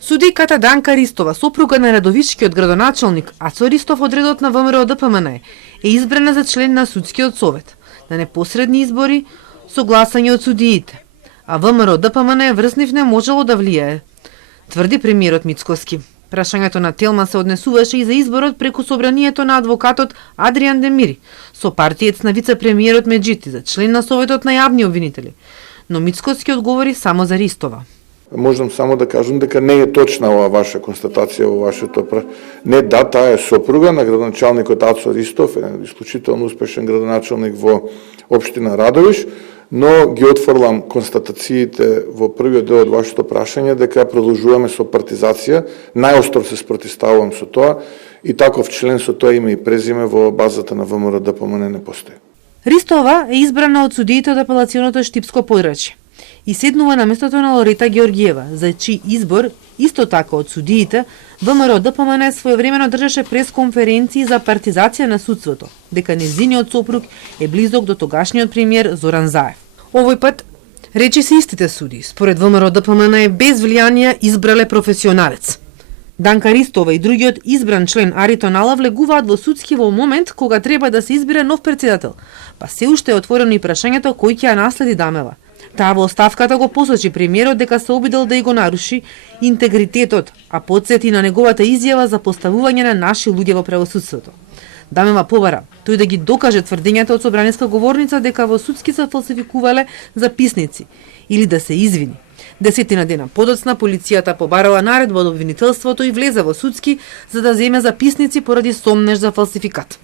Судиката Данка Ристова, сопруга на Радовишкиот градоначалник Ацо Ристов од редот на ВМРО ДПМН, е избрана за член на судскиот совет на непосредни избори со гласање од судиите, а ВМРО ДПМН врз нив не можело да влијае, тврди премиерот Мицкоски. Прашањето на Телма се однесуваше и за изборот преку собранието на адвокатот Адриан Демири, со партиец на вице-премиерот Меджити за член на Советот на јавни обвинители, но Мицкоски одговори само за Ристова. Можам само да кажам дека не е точна оваа ваша констатација во вашето Не, да, таа е сопруга на градоначалникот Ацо Ристов, еден исклучително успешен градоначалник во општина Радовиш, но ги отфрлам констатациите во првиот дел од вашето прашање дека продолжуваме со партизација, најостро се спротивставувам со тоа и таков член со тоа име и презиме во базата на ВМРО ДПМН не постои. Ристова е избрана од судиите од апелационото Штипско подрачје и седнува на местото на Лорита Георгиева, за чиј избор, исто така од судиите, ВМРО ДПМН своевремено држаше пресконференции за партизација на судството, дека нејзиниот сопруг е близок до тогашниот премиер Зоран Заев. Овој пат, речи се истите суди, според ВМРО ДПМН е без влијанија избрале професионалец. Данка Ристова и другиот избран член Арито Нала влегуваат во судски во момент кога треба да се избере нов претседател, па се уште е отворено и прашањето кој ќе ја наследи Дамева. Таа во оставката го посочи премиерот дека се обидел да го наруши интегритетот, а потсети на неговата изјава за поставување на наши луѓе во правосудството. Дамева побара тој да ги докаже тврдењата од собраниска говорница дека во судски се фалсификувале записници или да се извини. 10 дена подоцна полицијата побарала наредба од обвинителството и влезе во судски за да земе записници поради сомнеж за фалсификат.